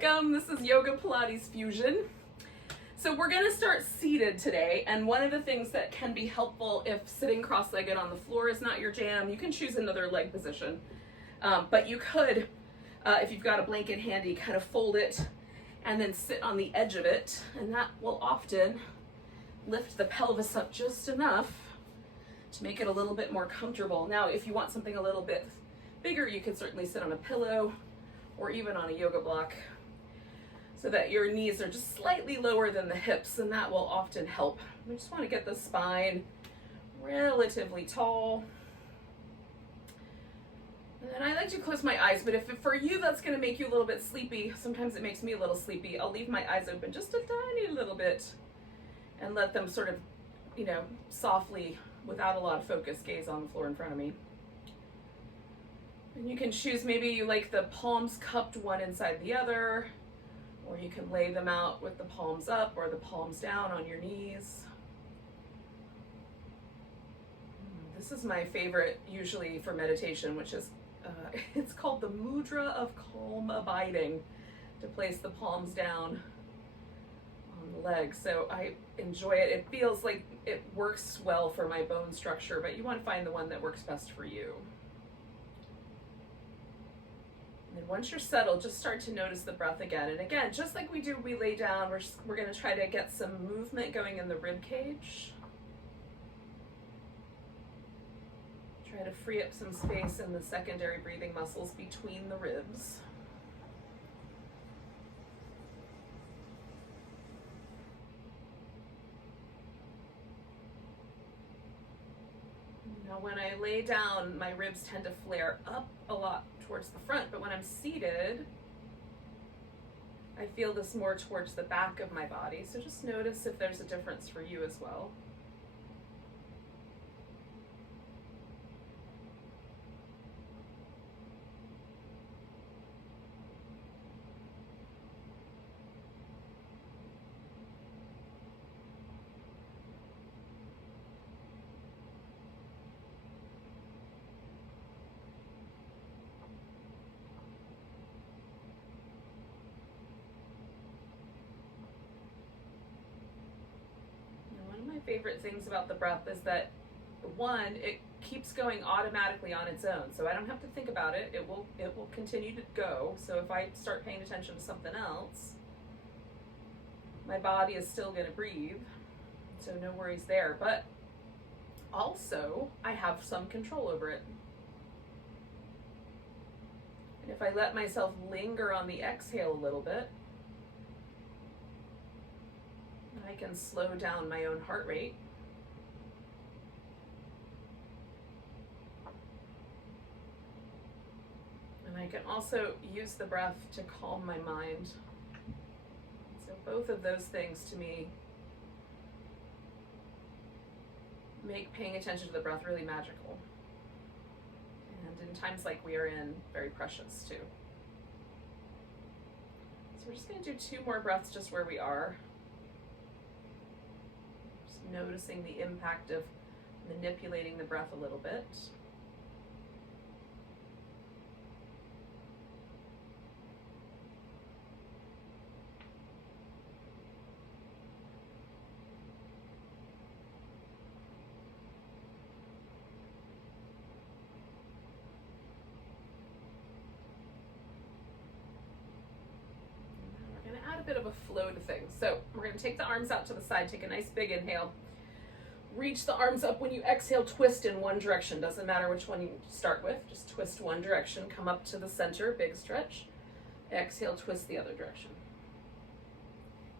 Welcome, this is Yoga Pilates Fusion. So we're gonna start seated today, and one of the things that can be helpful if sitting cross-legged on the floor is not your jam, you can choose another leg position. But you could, if you've got a blanket handy, kind of fold it and then sit on the edge of it, and that will often lift the pelvis up just enough to make it a little bit more comfortable. Now, if you want something a little bit bigger, you could certainly sit on a pillow or even on a yoga block so that your knees are just slightly lower than the hips, and that will often help. We just want to get the spine relatively tall. And then I like to close my eyes, but if for you that's going to make you a little bit sleepy, sometimes it makes me a little sleepy, I'll leave my eyes open just a tiny little bit and let them sort of, softly, without a lot of focus, gaze on the floor in front of me. And you can choose, maybe you like the palms cupped one inside the other, or you can lay them out with the palms up or the palms down on your knees. This is my favorite usually for meditation, which is, it's called the mudra of calm abiding, to place the palms down on the legs. So I enjoy it. It feels like it works well for my bone structure, but you want to find the one that works best for you. And once you're settled, just start to notice the breath again. And again, just like we do, we lay down, we're going to try to get some movement going in the rib cage. Try to free up some space in the secondary breathing muscles between the ribs. Now, when I lay down, my ribs tend to flare up a lot towards the front, but when I'm seated, I feel this more towards the back of my body. So just notice if there's a difference for you as well. Favorite things about the breath is that, one, it keeps going automatically on its own, so I don't have to think about it. It will continue to go. So if I start paying attention to something else, my body is still going to breathe, so no worries there. But also I have some control over it, and if I let myself linger on the exhale a little bit, I can slow down my own heart rate. And I can also use the breath to calm my mind. So both of those things to me make paying attention to the breath really magical. And in times like we are in, very precious too. So we're just going to do 2 more breaths just where we are. Noticing the impact of manipulating the breath a little bit. We're going to add a bit of a flow to things. So we're going to take the arms out to the side, take a nice big inhale. Reach the arms up. When you exhale, twist in one direction. Doesn't matter which one you start with, just twist one direction. Come up to the center, big stretch. Exhale, twist the other direction.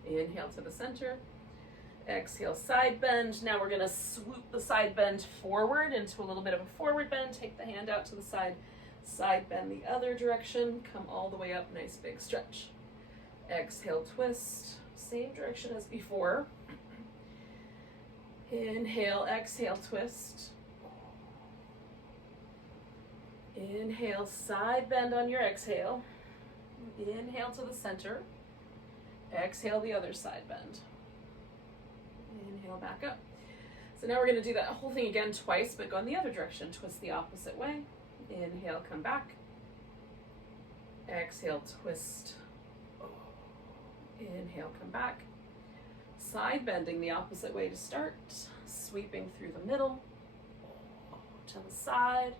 Inhale to the center. Exhale, side bend. Now we're going to swoop the side bend forward into a little bit of a forward bend. Take the hand out to the side. Side bend the other direction. Come all the way up, nice big stretch. Exhale, twist. Same direction as before. Inhale, exhale, twist. Inhale, side bend on your exhale. Inhale to the center. Exhale, the other side bend. Inhale, back up. So now we're going to do that whole thing again twice, but go in the other direction. Twist the opposite way. Inhale, come back. Exhale, twist. Inhale, come back. Side bending the opposite way to start. Sweeping through the middle, to the side,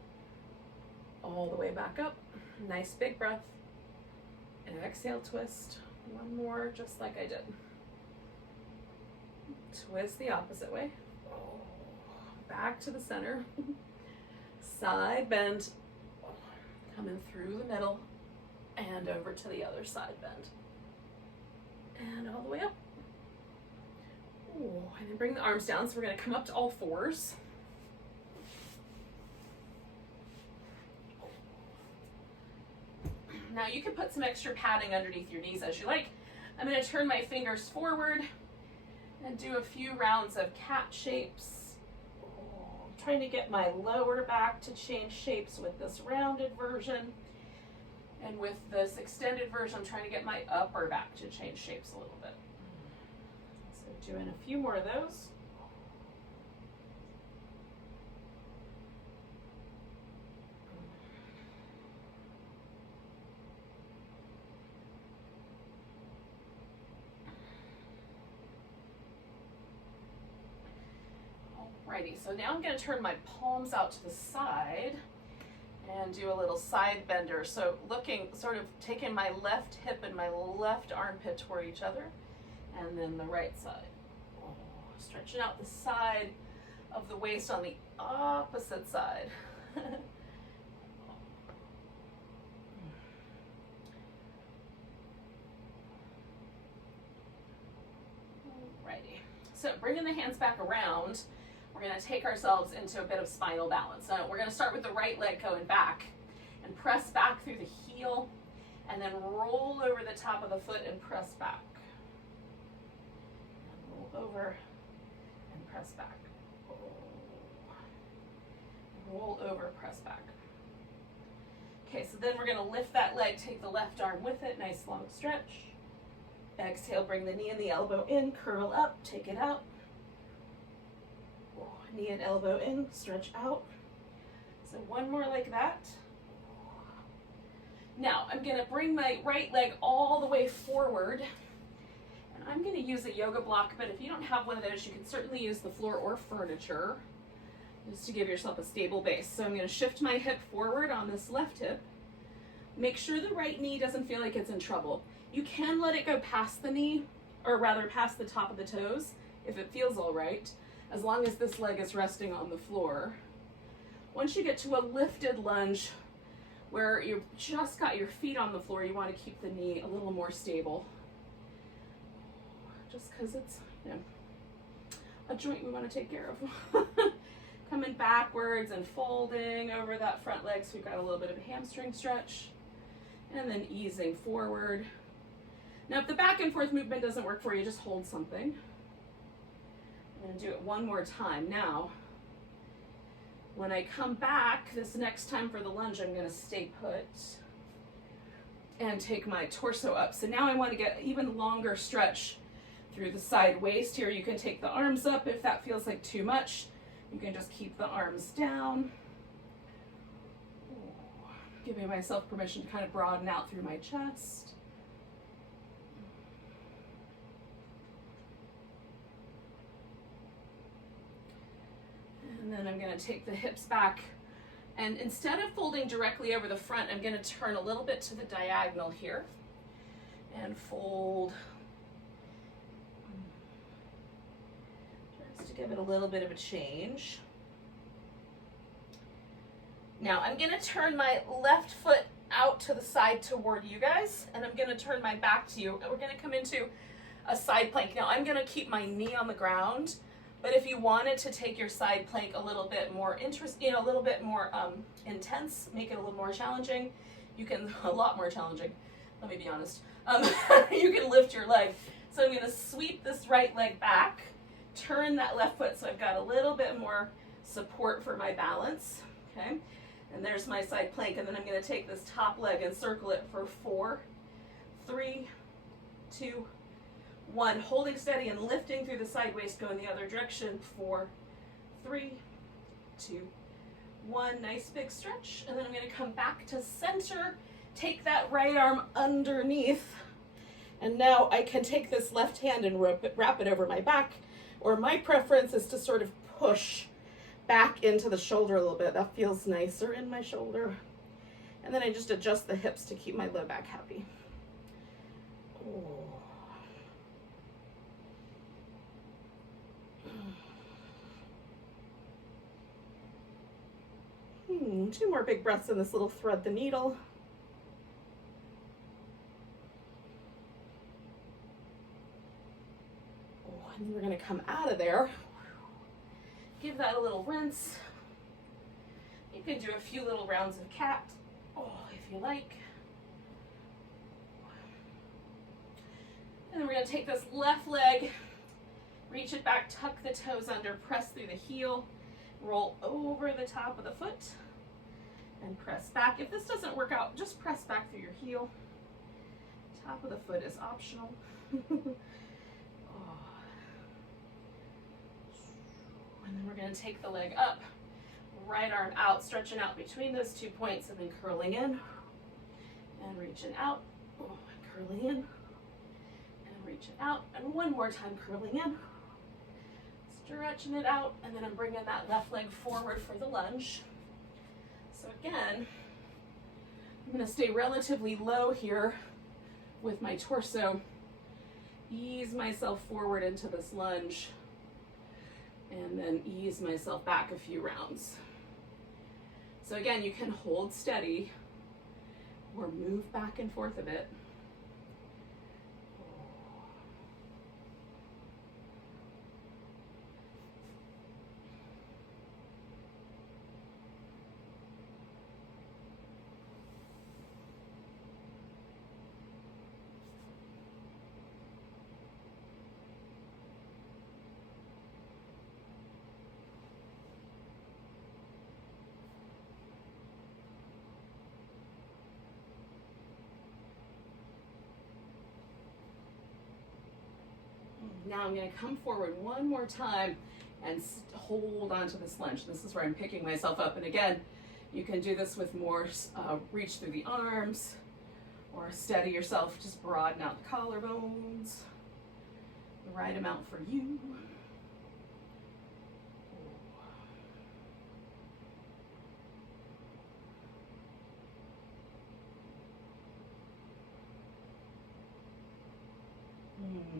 all the way back up. Nice big breath. And exhale, twist. One more, just like I did. Twist the opposite way. Back to the center. Side bend. Coming through the middle and over to the other side bend. And all the way up. Ooh, and then bring the arms down. So we're going to come up to all fours. Now you can put some extra padding underneath your knees as you like. I'm going to turn my fingers forward and do a few rounds of cat shapes. I'm trying to get my lower back to change shapes with this rounded version. And with this extended version, I'm trying to get my upper back to change shapes a little bit. So doing a few more of those. Alrighty, so now I'm going to turn my palms out to the side and do a little side bender. So looking, sort of taking my left hip and my left armpit toward each other, and then the right side. Stretching out the side of the waist on the opposite side. Alrighty, so bringing the hands back around, we're going to take ourselves into a bit of spinal balance. So we're going to start with the right leg going back and press back through the heel and then roll over the top of the foot and press back. And roll over and press back. Roll over, press back. Okay, so then we're going to lift that leg, take the left arm with it, nice long stretch. Exhale, bring the knee and the elbow in, curl up, take it out. Knee and elbow in, stretch out. So one more like that. Now I'm going to bring my right leg all the way forward. And I'm going to use a yoga block, but if you don't have one of those, you can certainly use the floor or furniture just to give yourself a stable base. So I'm going to shift my hip forward on this left hip. Make sure the right knee doesn't feel like it's in trouble. You can let it go past the knee, or rather past the top of the toes, if it feels all right, as long as this leg is resting on the floor. Once you get to a lifted lunge where you've just got your feet on the floor, you want to keep the knee a little more stable. Just because it's, you know, a joint we want to take care of. Coming backwards and folding over that front leg so we've got a little bit of a hamstring stretch. And then easing forward. Now if the back and forth movement doesn't work for you, just hold something. I'm going to do it one more time. Now, when I come back this next time for the lunge, I'm going to stay put and take my torso up. So now I want to get even longer stretch through the side waist here. You can take the arms up if that feels like too much. You can just keep the arms down. Giving myself permission to kind of broaden out through my chest. And then I'm going to take the hips back, and instead of folding directly over the front, I'm going to turn a little bit to the diagonal here and fold just to give it a little bit of a change. Now I'm going to turn my left foot out to the side toward you guys, and I'm going to turn my back to you, and we're going to come into a side plank. Now I'm going to keep my knee on the ground. But if you wanted to take your side plank a little bit more a little bit more intense, make it a little more challenging, you can, a lot more challenging, let me be honest, you can lift your leg. So I'm going to sweep this right leg back, turn that left foot so I've got a little bit more support for my balance, okay? And there's my side plank, and then I'm going to take this top leg and circle it for 4, 3, 2, 1, holding steady and lifting through the side waist, going the other direction. 4, 3, 2, 1. Nice big stretch. And then I'm going to come back to center, take that right arm underneath, And now I can take this left hand and wrap it over my back, or my preference is to sort of push back into the shoulder a little bit. That feels nicer in my shoulder. And then I just adjust the hips to keep my low back happy. Oh. 2 more big breaths in this little thread the needle. Oh, and then we're going to come out of there. Give that a little rinse. You can do a few little rounds of cat, if you like. And then we're going to take this left leg, reach it back, tuck the toes under, press through the heel, roll over the top of the foot, and press back. If this doesn't work out, just press back through your heel. Top of the foot is optional. And then we're going to take the leg up, right arm out, stretching out between those 2 points, and then curling in, and reaching out, and curling in, and reaching out, and one more time curling in, stretching it out, and then I'm bringing that left leg forward for the lunge. So again, I'm going to stay relatively low here with my torso, ease myself forward into this lunge, and then ease myself back a few rounds. So again, you can hold steady or move back and forth a bit. Now I'm going to come forward one more time and hold onto this lunge. This is where I'm picking myself up. And again, you can do this with more reach through the arms, or steady yourself, just broaden out the collarbones. The right amount for you.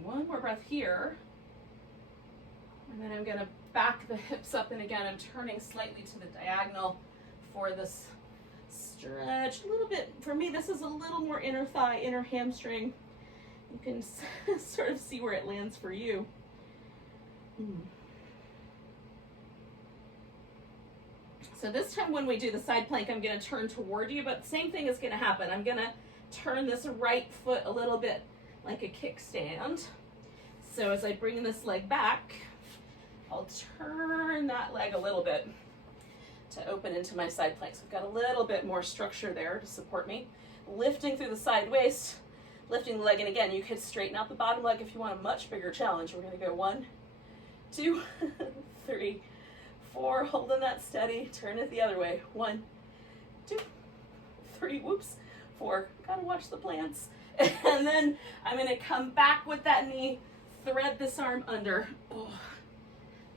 One more breath here, and then I'm going to back the hips up, and again I'm turning slightly to the diagonal for this stretch. A little bit, for me this is a little more inner thigh, inner hamstring. You can sort of see where it lands for you. So this time when we do the side plank, I'm going to turn toward you, but same thing is going to happen. I'm going to turn this right foot a little bit like a kickstand. So as I bring this leg back, I'll turn that leg a little bit to open into my side plank. So I've got a little bit more structure there to support me. Lifting through the side waist, lifting the leg, and again, you could straighten out the bottom leg if you want a much bigger challenge. We're gonna go 1, 2, 3, 4, holding that steady, turn it the other way. 1, 2, 3, whoops, 4, gotta watch the plants. And then I'm going to come back with that knee, thread this arm under.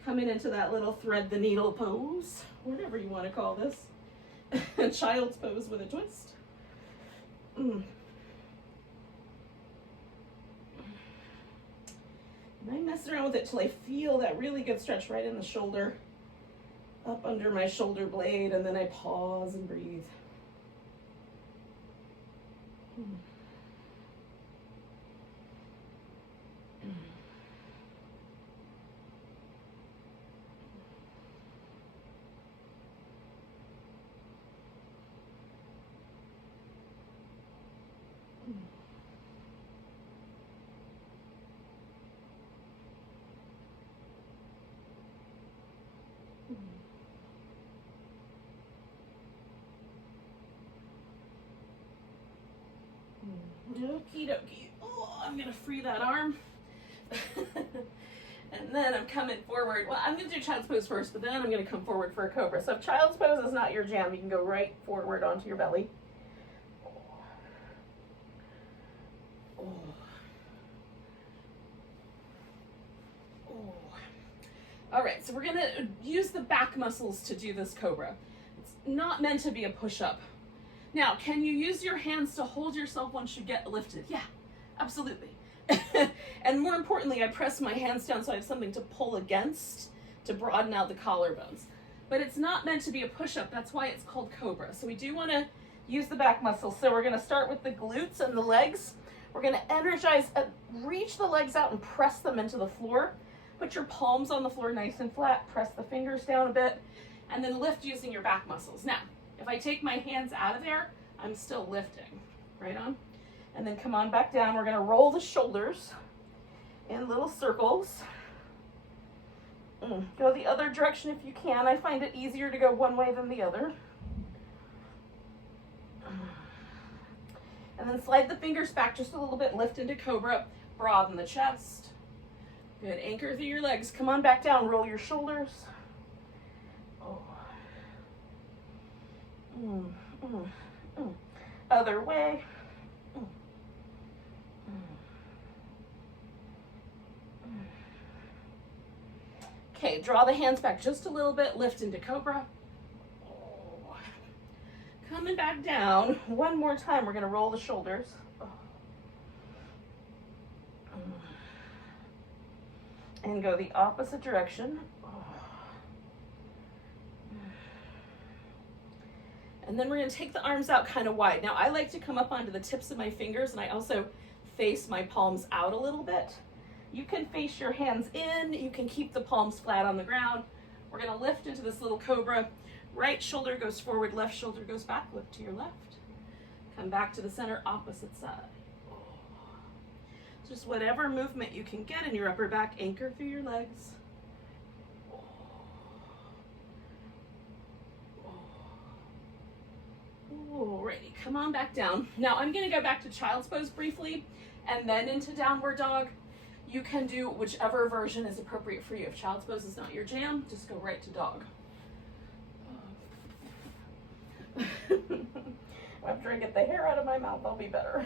Coming into that little thread the needle pose, whatever you want to call this. Child's pose with a twist. And I mess around with it till I feel that really good stretch right in the shoulder, up under my shoulder blade, and then I pause and breathe. Okie dokie. Oh, I'm gonna free that arm. And then I'm coming forward. Well, I'm gonna do child's pose first, but then I'm gonna come forward for a cobra. So if child's pose is not your jam, you can go right forward onto your belly. All right, so we're gonna use the back muscles to do this cobra. It's not meant to be a push-up. Now, can you use your hands to hold yourself once you get lifted? Yeah, absolutely. And more importantly, I press my hands down so I have something to pull against to broaden out the collarbones. But it's not meant to be a push-up. That's why it's called cobra. So we do want to use the back muscles. So we're going to start with the glutes and the legs. We're going to energize, reach the legs out and press them into the floor. Put your palms on the floor nice and flat. Press the fingers down a bit. And then lift using your back muscles. Now, if I take my hands out of there, I'm still lifting. Right on. And then come on back down. We're going to roll the shoulders in little circles. Go the other direction if you can. I find it easier to go one way than the other. And then slide the fingers back just a little bit. Lift into cobra. Broaden the chest. Good. Anchor through your legs. Come on back down. Roll your shoulders. Other way. Okay, draw the hands back just a little bit, lift into cobra. Coming back down, one more time, we're gonna roll the shoulders. And go the opposite direction. And then we're gonna take the arms out kind of wide. Now I like to come up onto the tips of my fingers, and I also face my palms out a little bit. You can face your hands in, you can keep the palms flat on the ground. We're gonna lift into this little cobra. Right shoulder goes forward, left shoulder goes back, lift to your left. Come back to the center, opposite side. Just whatever movement you can get in your upper back, anchor through your legs. Alrighty, come on back down. Now I'm gonna go back to child's pose briefly and then into downward dog. You can do whichever version is appropriate for you. If child's pose is not your jam, just go right to dog. After I get the hair out of my mouth, I'll be better.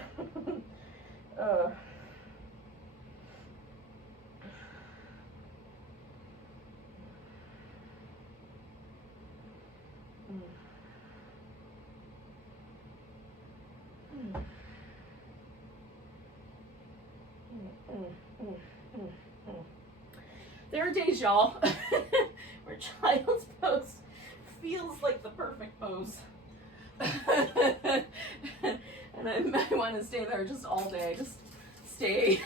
There are days, y'all, where child's pose feels like the perfect pose. And I might want to stay there just all day. Just stay.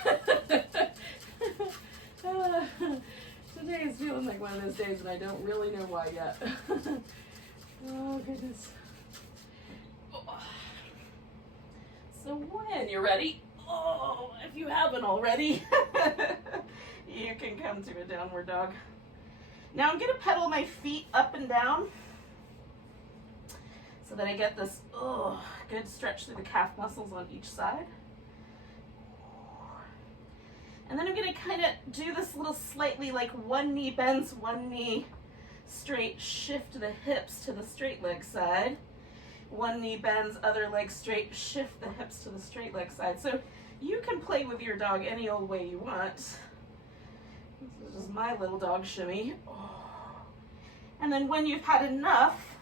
Today is feeling like one of those days and I don't really know why yet. Oh, goodness. So when you're ready, if you haven't already, you can come to a downward dog. Now I'm going to pedal my feet up and down so that I get this good stretch through the calf muscles on each side. And then I'm going to kind of do this little slightly like one knee bends, one knee straight, shift the hips to the straight leg side. One knee bends, other leg straight, shift the hips to the straight leg side. So you can play with your dog any old way you want. This is my little dog shimmy. And then when you've had enough,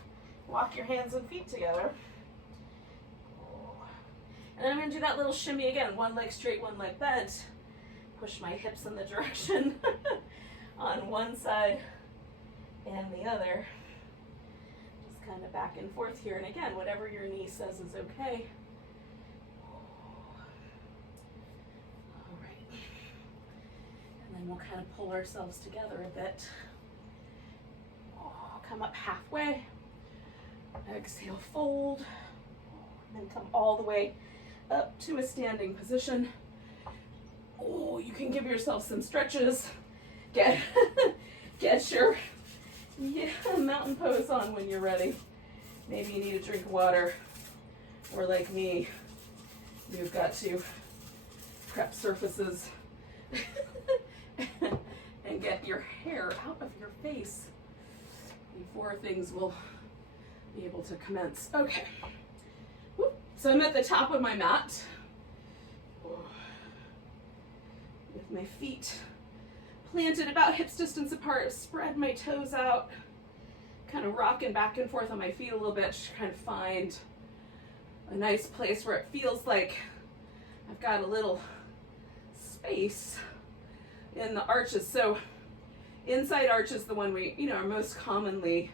walk your hands and feet together. And then I'm going to do that little shimmy again. One leg straight, one leg bent. Push my hips in the direction on one side and the other. Just kind of back and forth here. And again, whatever your knee says is okay. All right. And then we'll kind of pull ourselves together a bit. Come up halfway. Exhale, fold. And then come all the way up to a standing position. Oh, you can give yourself some stretches. Get your mountain pose on when you're ready. Maybe you need a drink of water, or like me, you've got to prep surfaces and get your hair out of your face before things will be able to commence. Okay, so I'm at the top of my mat with my feet planted about hips distance apart, spread my toes out, kind of rocking back and forth on my feet a little bit to kind of find a nice place where it feels like I've got a little space in the arches. So inside arch is the one we, are most commonly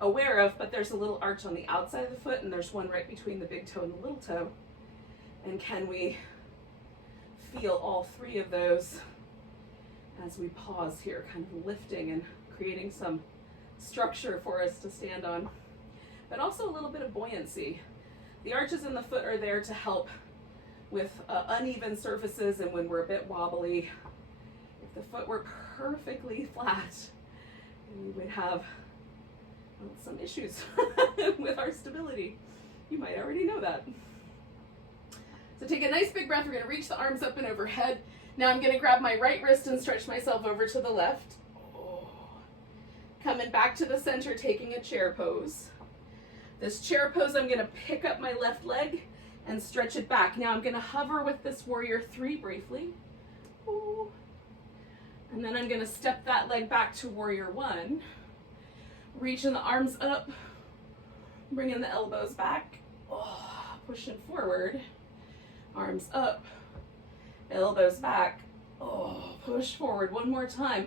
aware of, but there's a little arch on the outside of the foot and there's one right between the big toe and the little toe. And can we feel all three of those as we pause here, kind of lifting and creating some structure for us to stand on, but also a little bit of buoyancy. The arches in the foot are there to help with uneven surfaces and when we're a bit wobbly. If the foot were perfectly flat, we would have some issues with our stability. You might already know that. So take a nice big breath. We're going to reach the arms up and overhead. Now I'm going to grab my right wrist and stretch myself over to the left. Coming back to the center, taking a chair pose. This chair pose, I'm going to pick up my left leg and stretch it back. Now I'm going to hover with this warrior three briefly. And then I'm going to step that leg back to warrior one. Reaching the arms up, bringing the elbows back, pushing forward, arms up, elbows back, push forward. One more time.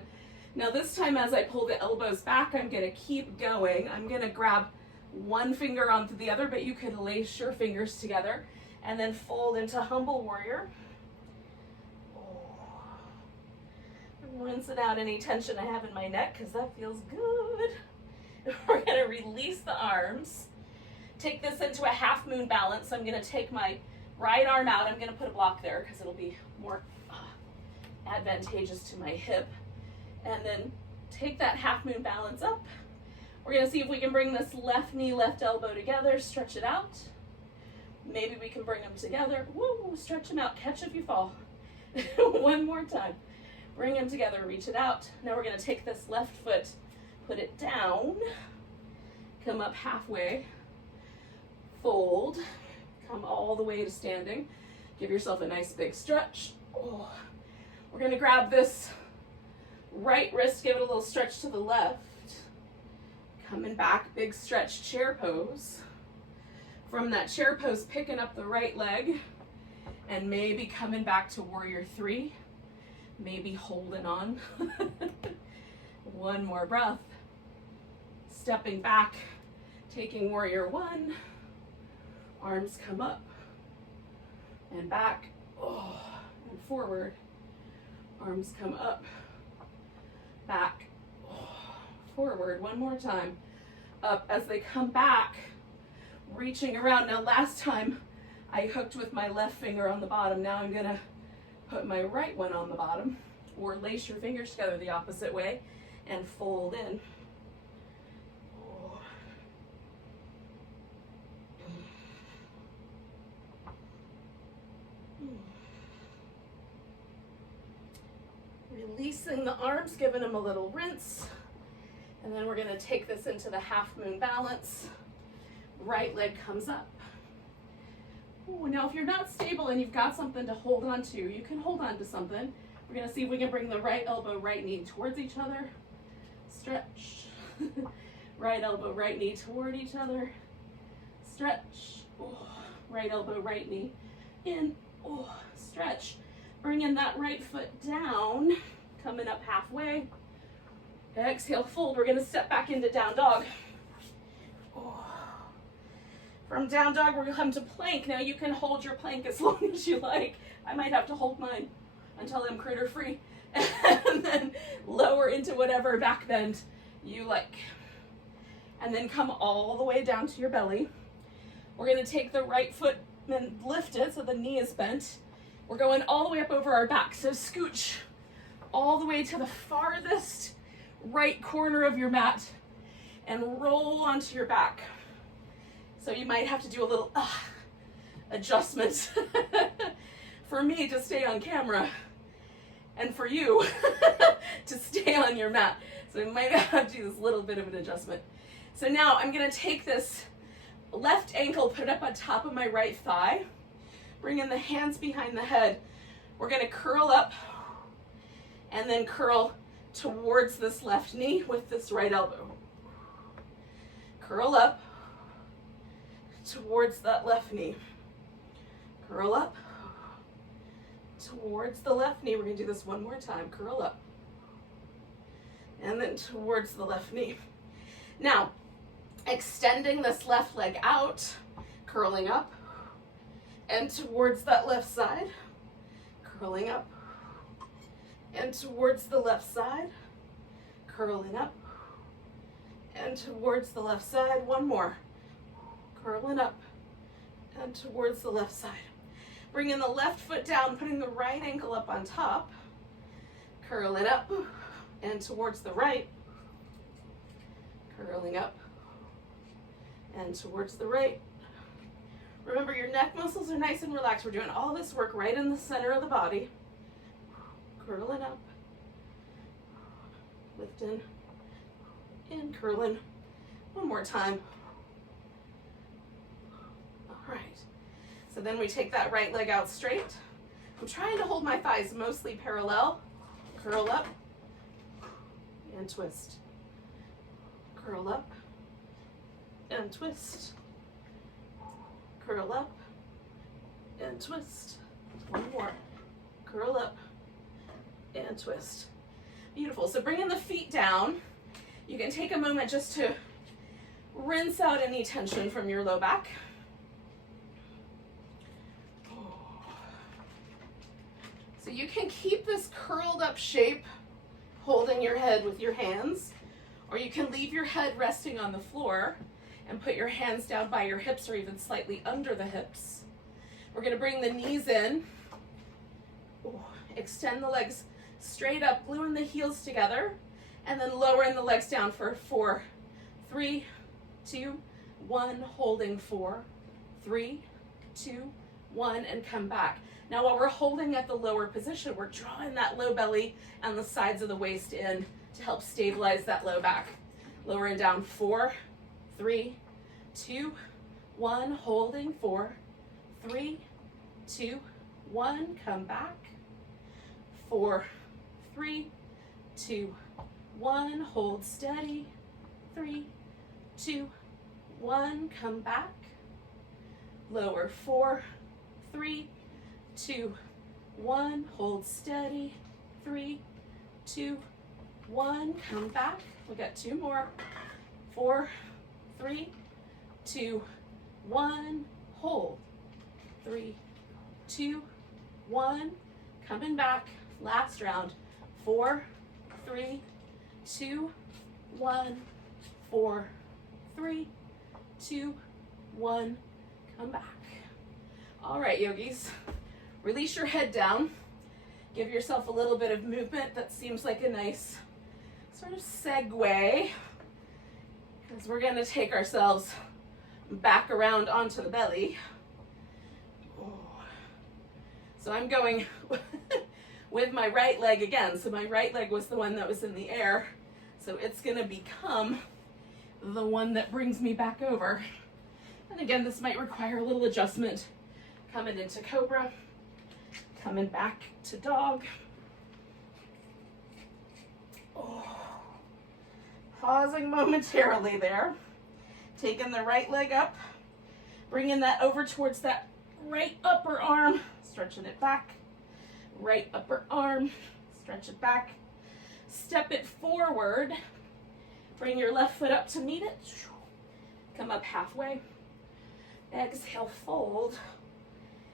Now this time as I pull the elbows back, I'm going to keep going. I'm going to grab one finger onto the other, but you can lace your fingers together and then fold into humble warrior. Rinsing out any tension I have in my neck because that feels good. We're going to release the arms. Take this into a half moon balance. I'm going to take my right arm out. I'm going to put a block there because it'll be more advantageous to my hip. And then take that half moon balance up. We're going to see if we can bring this left knee, left elbow together, stretch it out. Maybe we can bring them together. Woo, stretch them out, catch if you fall. One more time. Bring them together, reach it out. Now we're going to take this left foot, put it down, come up halfway, fold, come all the way to standing. Give yourself a nice big stretch. We're going to grab this right wrist, give it a little stretch to the left. Coming back, big stretch, chair pose. From that chair pose, picking up the right leg and maybe coming back to warrior three. Maybe holding on. One more breath. Stepping back, taking warrior one. Arms come up and back, and forward. Arms come up, back, forward. One more time. Up as they come back, reaching around. Now last time I hooked with my left finger on the bottom. Now I'm gonna put my right one on the bottom, or lace your fingers together the opposite way and fold in. Releasing the arms, giving them a little rinse. And then we're going to take this into the half moon balance. Right leg comes up. Now if you're not stable and you've got something to hold on to, you can hold on to something. We're going to see if we can bring the right elbow, right knee towards each other. Stretch. Right elbow, right knee toward each other. Stretch. Right elbow, right knee in. Stretch. Bringing that right foot down, coming up halfway. Exhale, fold. We're going to step back into down dog. From down dog, we're going to come to plank. Now you can hold your plank as long as you like. I might have to hold mine until I'm critter free. And then lower into whatever back bend you like. And then come all the way down to your belly. We're going to take the right foot and lift it so the knee is bent. We're going all the way up over our back. So scooch all the way to the farthest right corner of your mat and roll onto your back. So you might have to do a little adjustment for me to stay on camera and for you to stay on your mat. So you might have to do this little bit of an adjustment. So now I'm going to take this left ankle, put it up on top of my right thigh. Bring in the hands behind the head. We're going to curl up and then curl towards this left knee with this right elbow. Curl up towards that left knee. Curl up towards the left knee. We're going to do this one more time. Curl up. And then towards the left knee. Now, extending this left leg out, curling up, and towards that left side, curling up, and towards the left side, curling up, and towards the left side. One more. Curling up, and towards the left side. Bringing the left foot down, putting the right ankle up on top, curl it up, and towards the right, curling up, and towards the right. Remember, your neck muscles are nice and relaxed. We're doing all this work right in the center of the body. Curling up, lifting, and curling. One more time. All right. So then we take that right leg out straight. I'm trying to hold my thighs mostly parallel. Curl up and twist. Curl up and twist. Curl up and twist. One more. Curl up and twist. Beautiful. So bringing the feet down, you can take a moment just to rinse out any tension from your low back. So you can keep this curled up shape, holding your head with your hands, or you can leave your head resting on the floor and put your hands down by your hips or even slightly under the hips. We're going to bring the knees in, extend the legs straight up, gluing the heels together, and then lowering the legs down for 4, 3, 2, 1, holding 4, 3, 2, 1, and come back. Now while we're holding at the lower position, we're drawing that low belly and the sides of the waist in to help stabilize that low back. Lowering down 4, 3, 2, 1, holding 4, 3, 2, 1, come back. 4, 3, 2, 1, hold steady. 3, 2, 1, come back. Lower 4, 3, 2, 1, hold steady. 3, 2, 1, come back. We got 2 more. 4, 3, 2, 1, hold. 3, 2, 1, coming back. Last round. 4, 3, 2, 1, 4, 3, 2, 1, come back. All right, yogis, release your head down. Give yourself a little bit of movement. That seems like a nice sort of segue, because we're going to take ourselves back around onto the belly. So I'm going with my right leg again. So my right leg was the one that was in the air. So it's going to become the one that brings me back over. And again, this might require a little adjustment. Coming into cobra, coming back to dog. Pausing momentarily there. Taking the right leg up, bringing that over towards that right upper arm, stretching it back. Right upper arm, stretch it back. Step it forward. Bring your left foot up to meet it. Come up halfway. Exhale, fold.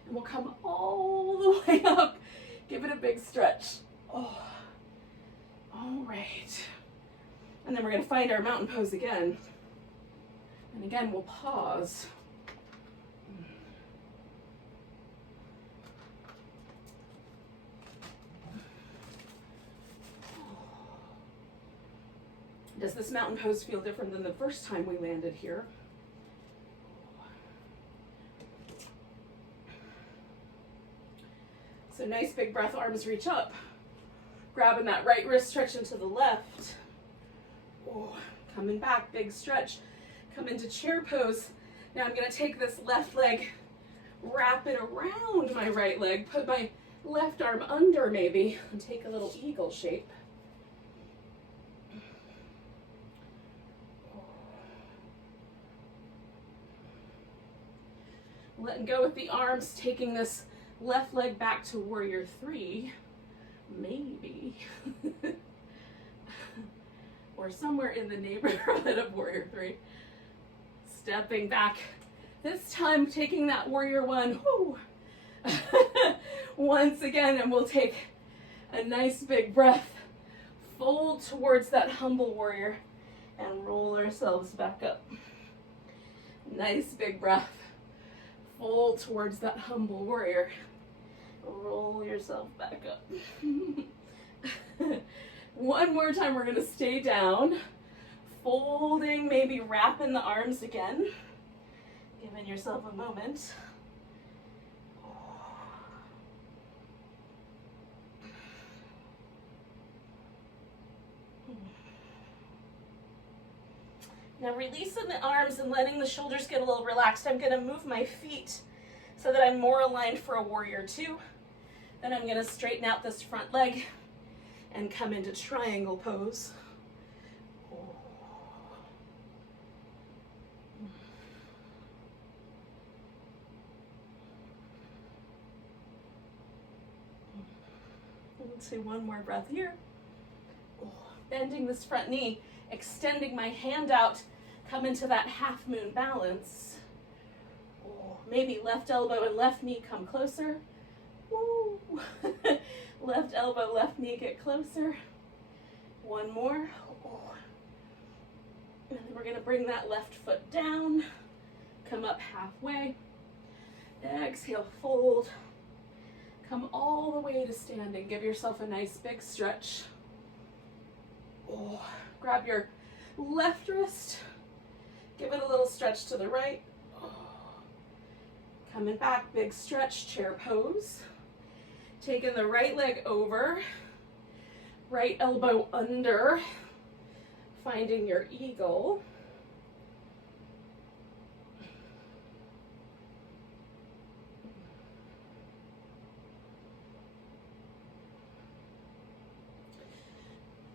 And we'll come all the way up. Give it a big stretch. Oh. All right. And then we're going to find our mountain pose again. And again, we'll pause. Does this mountain pose feel different than the first time we landed here? So nice big breath, arms reach up. Grabbing that right wrist, stretching to the left. Coming back, big stretch. Come into chair pose. Now I'm gonna take this left leg, wrap it around my right leg, put my left arm under maybe, and take a little eagle shape. Letting go with the arms, taking this left leg back to warrior three, maybe. Or somewhere in the neighborhood of warrior three. Stepping back, this time taking that warrior one, whoo. Once again, and we'll take a nice big breath, fold towards that humble warrior, and roll ourselves back up. Nice big breath, fold towards that humble warrior, roll yourself back up. One more time, we're gonna stay down, folding, maybe wrapping the arms again, giving yourself a moment. Now releasing the arms and letting the shoulders get a little relaxed, I'm gonna move my feet so that I'm more aligned for a warrior two. Then I'm gonna straighten out this front leg and come into triangle pose. Let's see, one more breath here. Bending this front knee, extending my hand out, come into that half moon balance. Maybe left elbow and left knee come closer. Woo. Left elbow, left knee get closer. One more. And then we're gonna bring that left foot down, come up halfway. Exhale, fold. Come all the way to standing. Give yourself a nice big stretch. Grab your left wrist, give it a little stretch to the right. Coming back, big stretch, chair pose. Taking the right leg over, right elbow under, finding your eagle.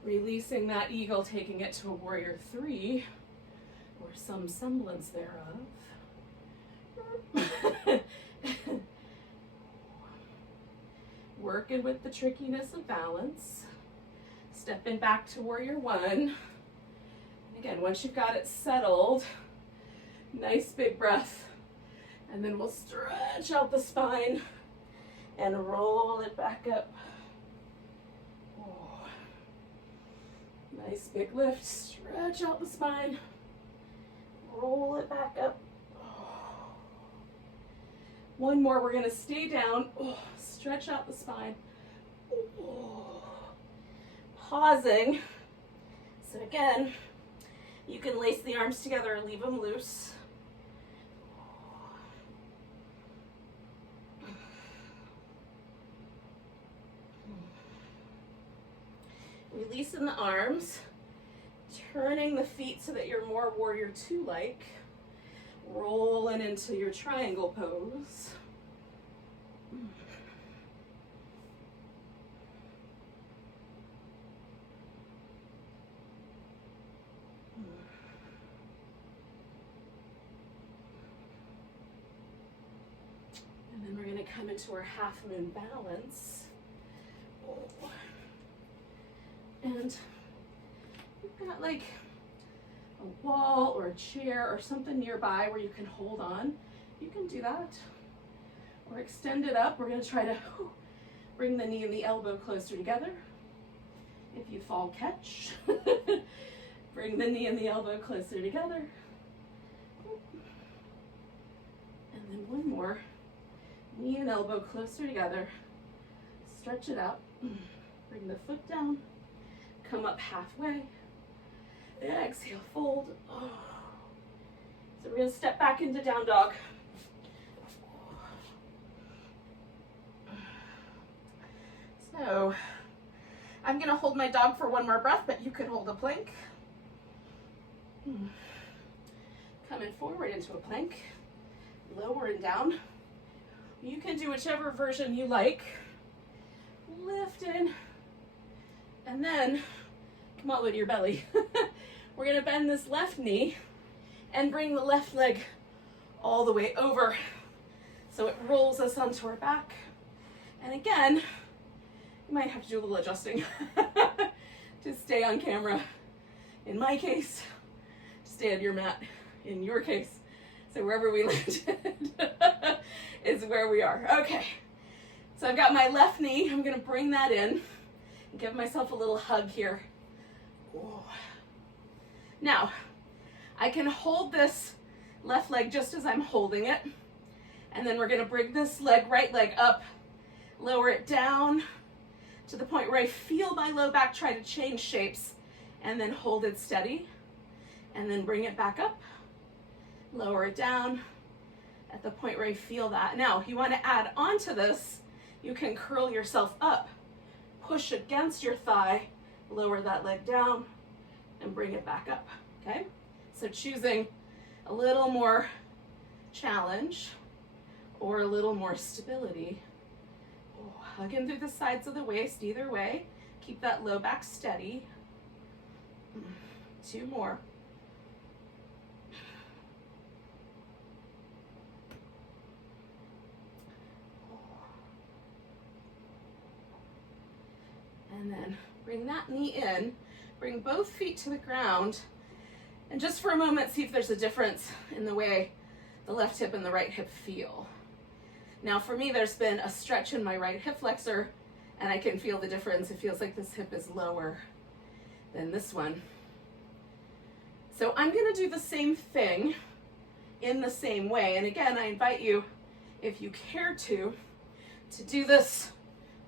Releasing that eagle, taking it to a warrior three, or some semblance thereof. Working with the trickiness of balance. Stepping back to warrior one. And again, once you've got it settled, nice big breath. And then we'll stretch out the spine and roll it back up. Nice big lift, stretch out the spine, roll it back up. One more, we're gonna stay down, stretch out the spine. Pausing. So again, you can lace the arms together or leave them loose. Releasing the arms, turning the feet so that you're more warrior two-like, rolling into your triangle pose. And then we're going to come into our half moon balance. And you've got like a wall or a chair or something nearby where you can hold on. You can do that. Or extend it up. We're going to try to bring the knee and the elbow closer together. If you fall, catch. Bring the knee and the elbow closer together. And then one more. Knee and elbow closer together. Stretch it out. Bring the foot down. Come up halfway. Exhale, fold. So we're going to step back into down dog. So I'm going to hold my dog for one more breath, but you can hold a plank. Coming forward into a plank. Lower and down. You can do whichever version you like. Lift in. And then come all the way to your belly. We're going to bend this left knee and bring the left leg all the way over So it rolls us onto our back. And again, you might have to do a little adjusting to stay on camera. In my case, stay on your mat. In your case, so wherever we landed is where we are. Okay, so I've got my left knee. I'm gonna bring that in and give myself a little hug here. Whoa. Now, I can hold this left leg just as I'm holding it, and then we're gonna bring this right leg up, lower it down to the point where I feel my low back try to change shapes, and then hold it steady, and then bring it back up, lower it down at the point where I feel that. Now, if you want to add on to this, you can curl yourself up, push against your thigh, lower that leg down, and bring it back up, okay? So choosing a little more challenge or a little more stability. Oh, hug in through the sides of the waist, either way. Keep that low back steady. 2 more. And then bring that knee in, bring both feet to the ground, and just for a moment see if there's a difference in the way the left hip and the right hip feel. Now for me, there's been a stretch in my right hip flexor, and I can feel the difference. It feels like this hip is lower than this one. So I'm gonna do the same thing in the same way. And again, I invite you, if you care to do this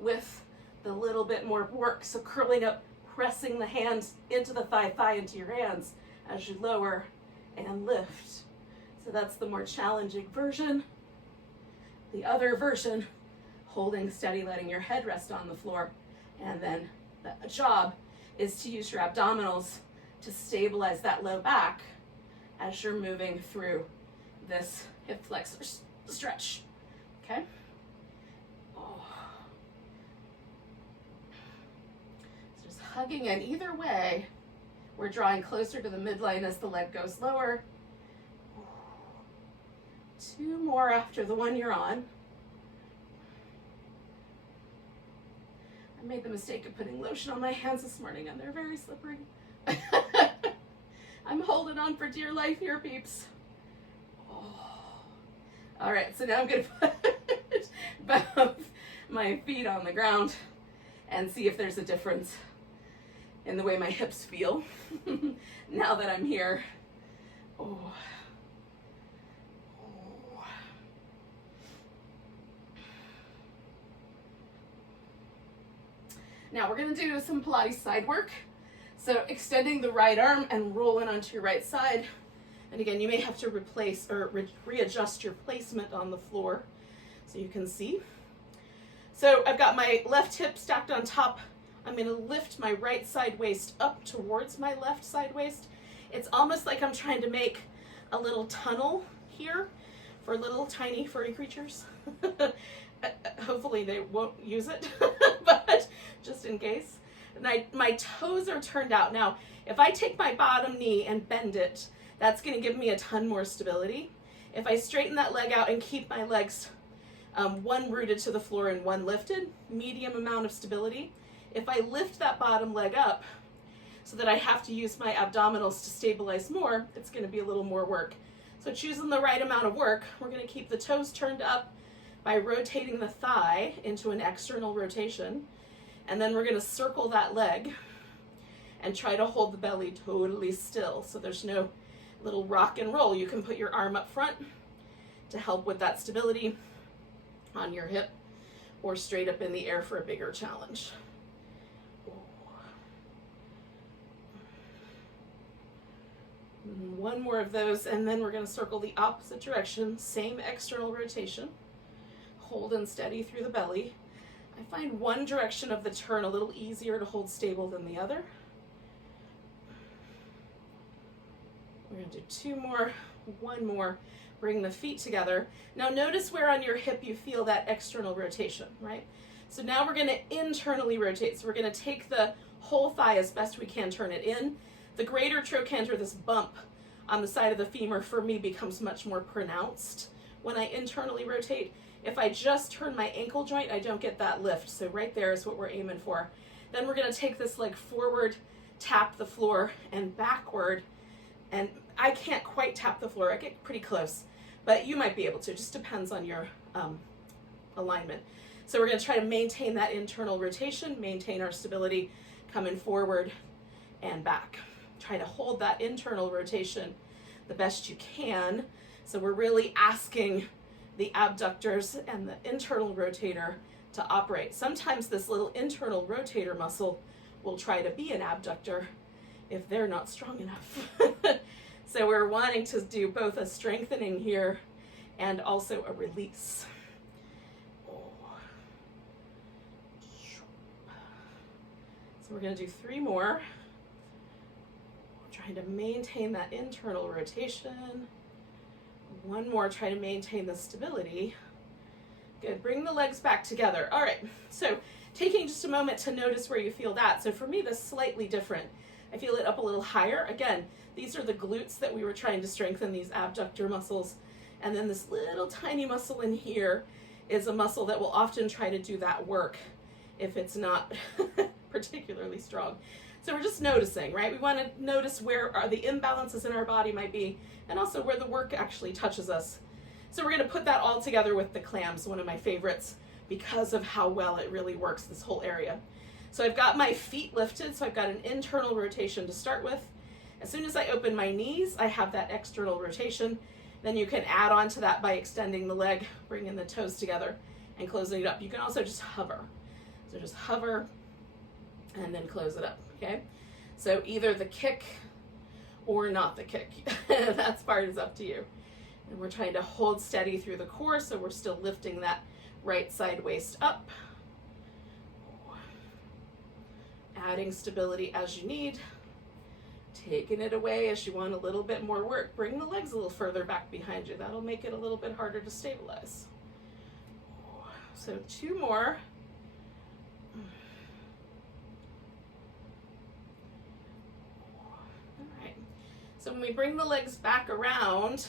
with the little bit more work. So curling up, pressing the hands into the thigh into your hands as you lower and lift. So that's the more challenging version. The other version, holding steady, letting your head rest on the floor. And then the job is to use your abdominals to stabilize that low back as you're moving through this hip flexor stretch, okay? Hugging in either way, we're drawing closer to the midline as the leg goes lower. 2 more after the one you're on. I made the mistake of putting lotion on my hands this morning and they're very slippery. I'm holding on for dear life here, peeps. Oh. All right, so now I'm gonna put both my feet on the ground and see if there's a difference in the way my hips feel now that I'm here. Oh. Oh. Now we're gonna do some Pilates side work. So extending the right arm and rolling onto your right side. And again, you may have to replace or readjust your placement on the floor so you can see. So I've got my left hip stacked on top. I'm going to lift my right side waist up towards my left side waist. It's almost like I'm trying to make a little tunnel here for little tiny furry creatures. Hopefully they won't use it, but just in case. And my toes are turned out. Now, if I take my bottom knee and bend it, that's going to give me a ton more stability. If I straighten that leg out and keep my legs one rooted to the floor and one lifted, medium amount of stability. If I lift that bottom leg up so that I have to use my abdominals to stabilize more, it's going to be a little more work. So choosing the right amount of work, we're going to keep the toes turned up by rotating the thigh into an external rotation. And then we're going to circle that leg and try to hold the belly totally still. So there's no little rock and roll. You can put your arm up front to help with that stability on your hip or straight up in the air for a bigger challenge. One more of those, and then we're going to circle the opposite direction, same external rotation, holding steady through the belly. I find one direction of the turn a little easier to hold stable than the other. We're going to do 2 more, 1 more, bring the feet together. Now notice where on your hip you feel that external rotation, right? So now we're going to internally rotate. So we're going to take the whole thigh as best we can, turn it in. The greater trochanter, this bump on the side of the femur, for me becomes much more pronounced when I internally rotate. If I just turn my ankle joint, I don't get that lift. So right there is what we're aiming for. Then we're gonna take this leg forward, tap the floor, and backward. And I can't quite tap the floor, I get pretty close, but you might be able to, it just depends on your alignment. So we're gonna try to maintain that internal rotation, maintain our stability, coming forward and back. Try to hold that internal rotation the best you can. So we're really asking the abductors and the internal rotator to operate. Sometimes this little internal rotator muscle will try to be an abductor if they're not strong enough. So we're wanting to do both a strengthening here and also a release. So we're going to do 3 more. Trying to maintain that internal rotation. 1 more, try to maintain the stability. Good, bring the legs back together. All right, so taking just a moment to notice where you feel that. So for me, this is slightly different. I feel it up a little higher. Again, these are the glutes that we were trying to strengthen, these abductor muscles. And then this little tiny muscle in here is a muscle that will often try to do that work if it's not particularly strong. So we're just noticing, right? We want to notice where the imbalances in our body might be, and also where the work actually touches us. So we're going to put that all together with the clams, one of my favorites, because of how well it really works, this whole area. So I've got my feet lifted, so I've got an internal rotation to start with. As soon as I open my knees, I have that external rotation. Then you can add on to that by extending the leg, bringing the toes together, and closing it up. You can also just hover. So just hover, and then close it up, okay? So either the kick or not the kick. That part is up to you. And we're trying to hold steady through the core, so we're still lifting that right side waist up. Adding stability as you need. Taking it away as you want a little bit more work. Bring the legs a little further back behind you. That'll make it a little bit harder to stabilize. So 2 more. So when we bring the legs back around,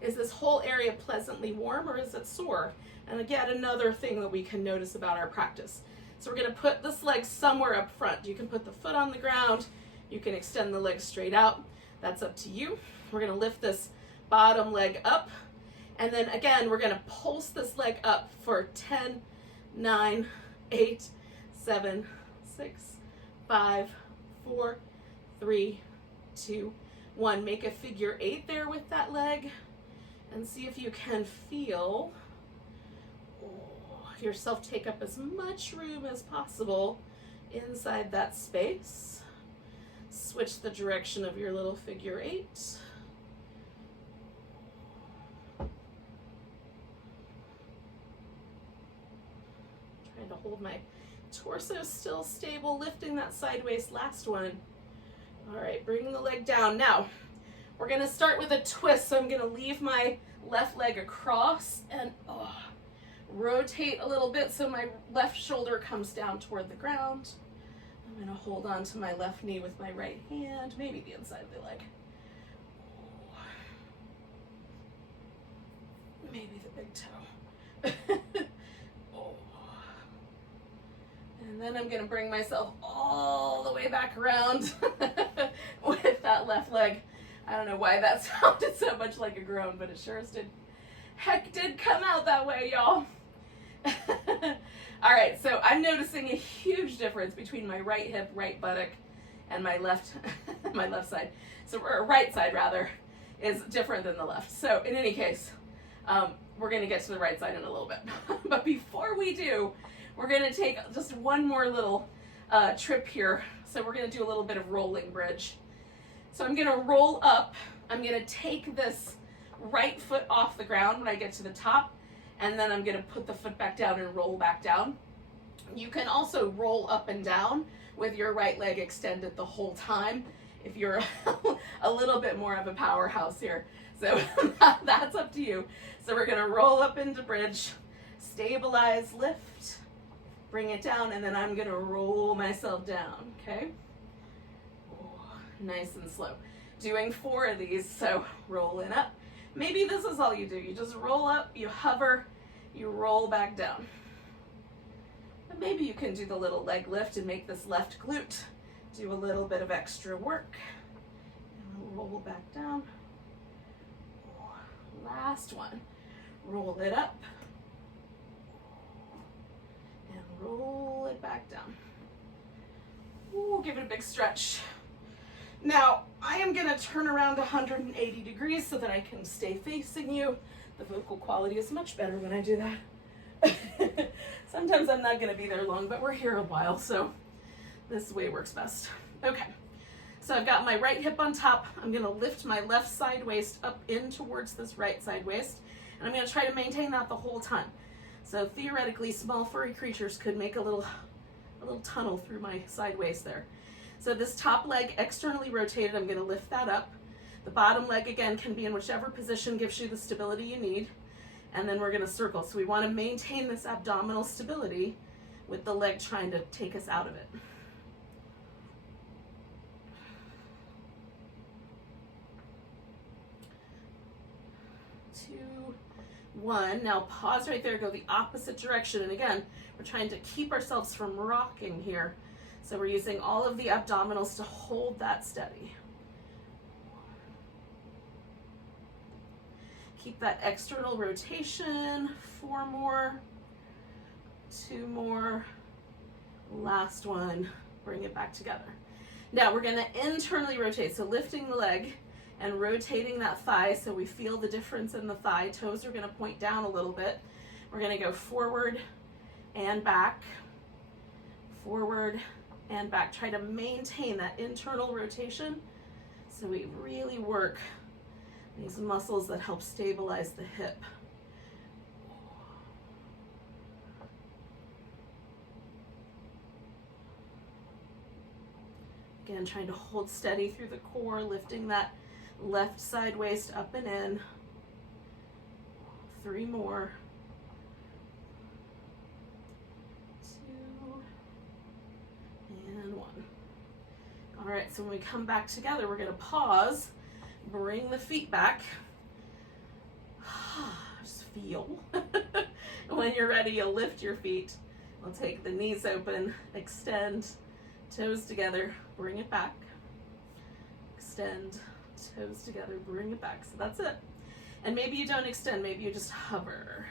is this whole area pleasantly warm or is it sore? And again, another thing that we can notice about our practice. So we're going to put this leg somewhere up front. You can put the foot on the ground. You can extend the leg straight out. That's up to you. We're going to lift this bottom leg up. And then again, we're going to pulse this leg up for 10, 9, 8, 7, 6, 5, 4, 3, 2, 1. Make a figure 8 there with that leg and see if you can feel yourself take up as much room as possible inside that space. Switch the direction of your little figure 8. Trying to hold my torso still stable, lifting that sideways last one. All right, bring the leg down. Now, we're gonna start with a twist. So I'm gonna leave my left leg across and rotate a little bit so my left shoulder comes down toward the ground. I'm gonna hold on to my left knee with my right hand, maybe the inside of the leg. Maybe the big toe. And then I'm gonna bring myself all the way back around with that left leg. I don't know why that sounded so much like a groan, but it sure did come out that way, y'all. All right, so I'm noticing a huge difference between my right hip, right buttock, and my left, my left side. So, or right side rather, is different than the left. So in any case, we're gonna get to the right side in a little bit. But before we do, we're gonna take just one more little trip here. So we're gonna do a little bit of rolling bridge. So I'm gonna roll up. I'm gonna take this right foot off the ground when I get to the top, and then I'm gonna put the foot back down and roll back down. You can also roll up and down with your right leg extended the whole time if you're a little bit more of a powerhouse here. So that's up to you. So we're gonna roll up into bridge, stabilize, lift, bring it down, and then I'm gonna roll myself down, okay? Nice and slow. Doing 4 of these, so rolling up, Maybe this is all you do. You just roll up, you hover, you roll back down. But maybe you can do the little leg lift and make this left glute do a little bit of extra work. And roll back down. Last one. Roll it up. And roll it back down. Ooh, give it a big stretch. Now, I am gonna turn around 180 degrees so that I can stay facing you. The vocal quality is much better when I do that. Sometimes I'm not gonna be there long, but we're here a while, so this way works best. Okay, so I've got my right hip on top. I'm gonna lift my left side waist up in towards this right side waist, and I'm gonna try to maintain that the whole time. So theoretically, small furry creatures could make a little tunnel through my side waist there. So this top leg externally rotated, I'm gonna lift that up. The bottom leg, again, can be in whichever position gives you the stability you need. And then we're gonna circle. So we wanna maintain this abdominal stability with the leg trying to take us out of it. 2, 1. Now pause right there, go the opposite direction. And again, we're trying to keep ourselves from rocking here. So we're using all of the abdominals to hold that steady. Keep that external rotation. 4 more, 2 more, last one. Bring it back together. Now we're gonna internally rotate. So lifting the leg and rotating that thigh so we feel the difference in the thigh. Toes are gonna point down a little bit. We're gonna go forward and back, forward and back. Try to maintain that internal rotation so we really work these muscles that help stabilize the hip. Again, trying to hold steady through the core, lifting that left side waist up and in. 3 more. 2 and 1. All right, so when we come back together, we're gonna pause, bring the feet back. Just feel. When you're ready, you'll lift your feet. We'll take the knees open, extend, toes together, bring it back. Extend, toes together, bring it back. So that's it. And maybe you don't extend, maybe you just hover.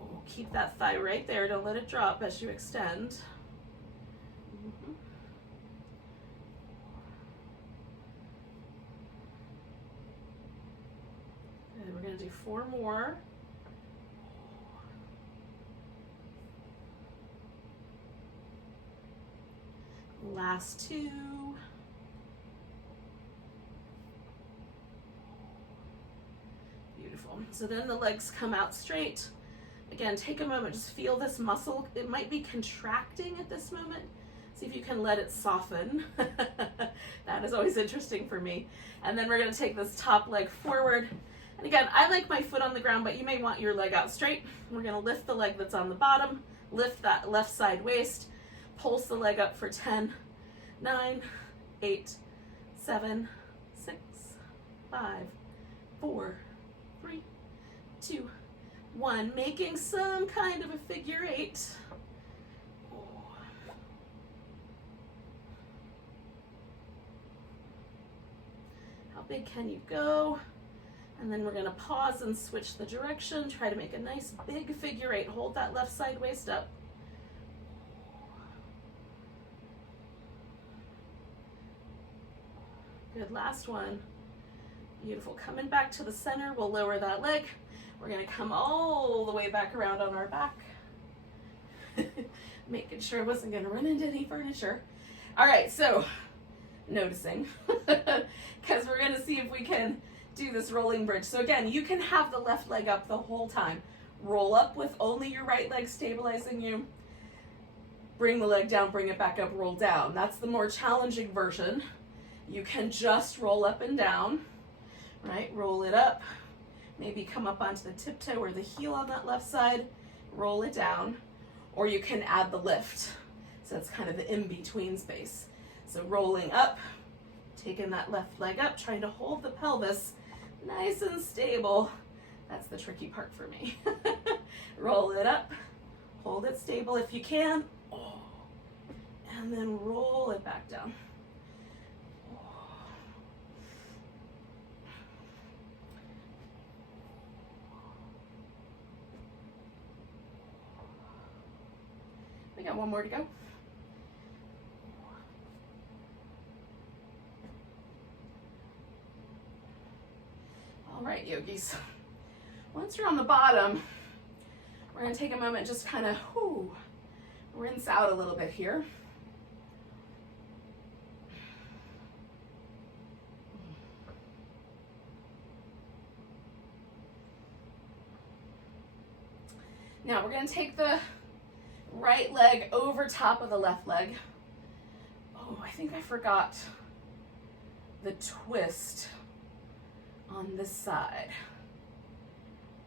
We'll keep that thigh right there, don't let it drop as you extend. Good, we're gonna do 4 more. Last 2. Beautiful. So then the legs come out straight. Again, take a moment, just feel this muscle. It might be contracting at this moment. See if you can let it soften. That is always interesting for me. And then we're gonna take this top leg forward. And again, I like my foot on the ground, but you may want your leg out straight. We're gonna lift the leg that's on the bottom, lift that left side waist, pulse the leg up for 10, 9, 8, 7, 6, 5, 4, 3, 2, 1. Making some kind of a figure 8. How big can you go? And then we're gonna pause and switch the direction. Try to make a nice big figure 8. Hold that left side waist up. Good, last one. Beautiful, coming back to the center, we'll lower that leg. We're gonna come all the way back around on our back. Making sure I wasn't gonna run into any furniture. All right, so noticing, because we're gonna see if we can do this rolling bridge. So again, you can have the left leg up the whole time. Roll up with only your right leg stabilizing you. Bring the leg down, bring it back up, roll down. That's the more challenging version. You can just roll up and down, right? Roll it up, maybe come up onto the tiptoe or the heel on that left side, roll it down, or you can add the lift. So it's kind of the in-between space. So rolling up, taking that left leg up, trying to hold the pelvis nice and stable. That's the tricky part for me. Roll it up, hold it stable if you can, and then roll it back down. We got one more to go. All right, yogis. Once you're on the bottom, we're going to take a moment, just kind of rinse out a little bit here. Now we're going to take the right leg over top of the left leg. Oh, I think I forgot the twist on this side.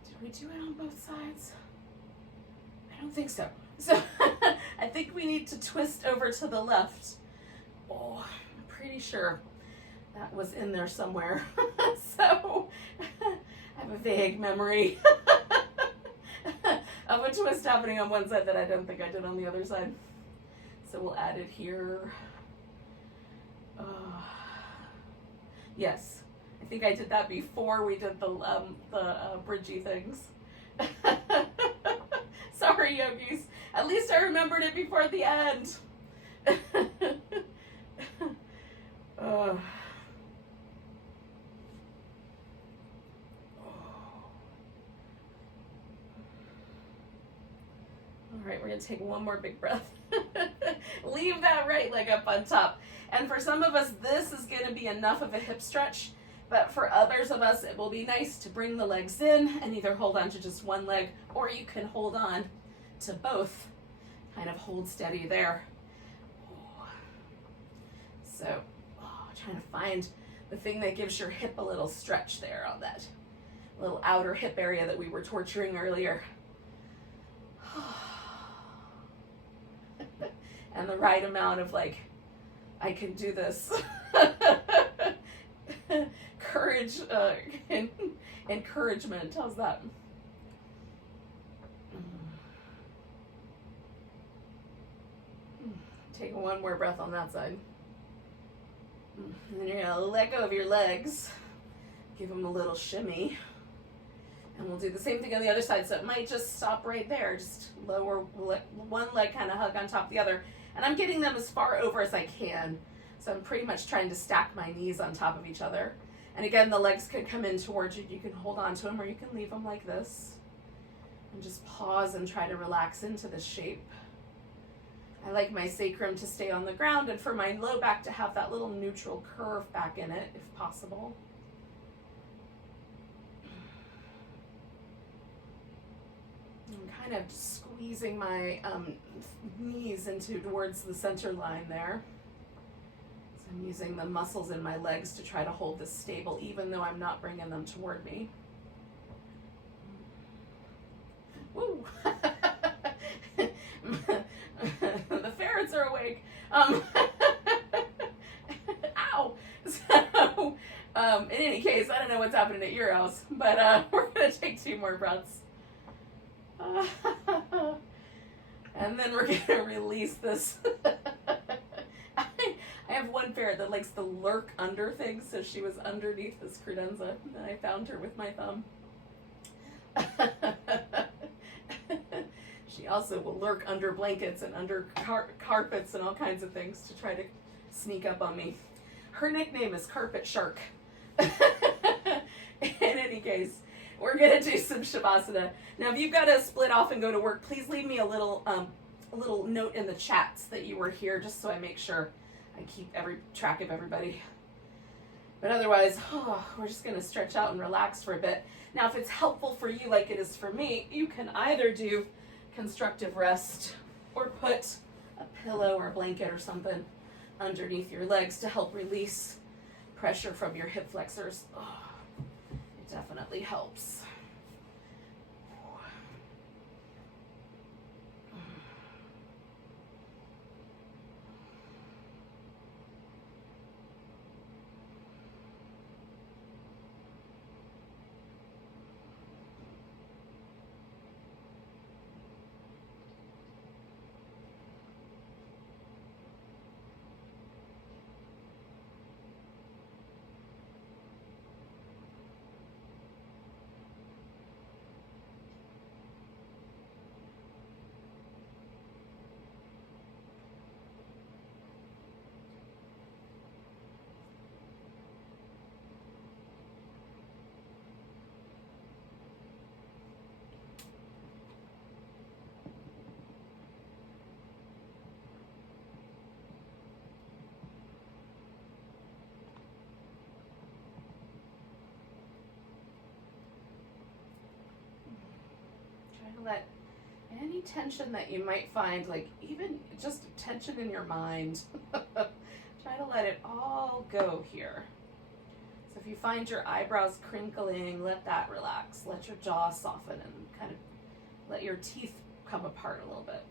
Did we do it on both sides? I don't think so. So I think we need to twist over to the left. Oh, I'm pretty sure that was in there somewhere. So I have a vague memory of a twist happening on one side that I don't think I did on the other side. So we'll add it here. Yes, I think I did that before we did the bridgey things. Sorry, yogis. At least I remembered it before the end. All right, we're gonna take one more big breath. Leave that right leg up on top. And for some of us, this is gonna be enough of a hip stretch, but for others of us, it will be nice to bring the legs in and either hold on to just one leg, or you can hold on to both, kind of hold steady there. So, trying to find the thing that gives your hip a little stretch there on that little outer hip area that we were torturing earlier. And the right amount of like, I can do this. Courage and encouragement. How's that? Take one more breath on that side. And then you're gonna let go of your legs. Give them a little shimmy. And we'll do the same thing on the other side. So it might just stop right there. Just lower one leg, kind of hug on top of the other. And I'm getting them as far over as I can. So I'm pretty much trying to stack my knees on top of each other. And again, the legs could come in towards you. You can hold on to them or you can leave them like this. And just pause and try to relax into this shape. I like my sacrum to stay on the ground and for my low back to have that little neutral curve back in it, if possible. I'm kind of squeezing my knees towards the center line there. So I'm using the muscles in my legs to try to hold this stable, even though I'm not bringing them toward me. Woo! The ferrets are awake. Ow! So, in any case, I don't know what's happening at your house, but we're gonna take 2 more breaths. And then we're gonna release this. I have one ferret that likes to lurk under things, so she was underneath this credenza, and I found her with my thumb. She also will lurk under blankets and under carpets and all kinds of things to try to sneak up on me. Her nickname is Carpet Shark. In any case, we're gonna do some Shavasana. Now, if you've got to split off and go to work, please leave me a little note in the chats that you were here, just so I make sure I keep track of everybody. But otherwise, we're just gonna stretch out and relax for a bit. Now, if it's helpful for you like it is for me, you can either do constructive rest or put a pillow or a blanket or something underneath your legs to help release pressure from your hip flexors. It definitely helps. Try to let any tension that you might find, like even just tension in your mind, try to let it all go here. So if you find your eyebrows crinkling, let that relax. Let your jaw soften and kind of let your teeth come apart a little bit.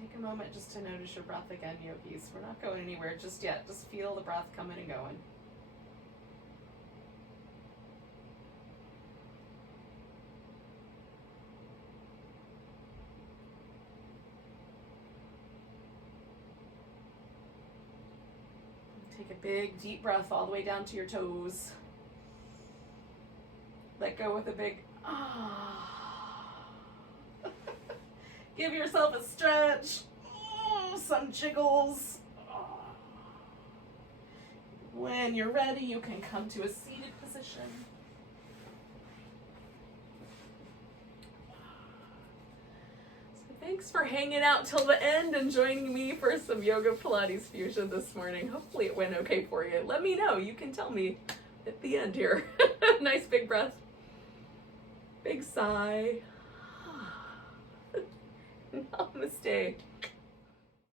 Take a moment just to notice your breath again, yogis. We're not going anywhere just yet. Just feel the breath coming and going. Take a big deep breath all the way down to your toes. Let go with a big ah. Give yourself a stretch, some jiggles. When you're ready, you can come to a seated position. So thanks for hanging out till the end and joining me for some yoga Pilates fusion this morning. Hopefully it went okay for you. Let me know. You can tell me at the end here. Nice big breath. Big sigh. Namaste.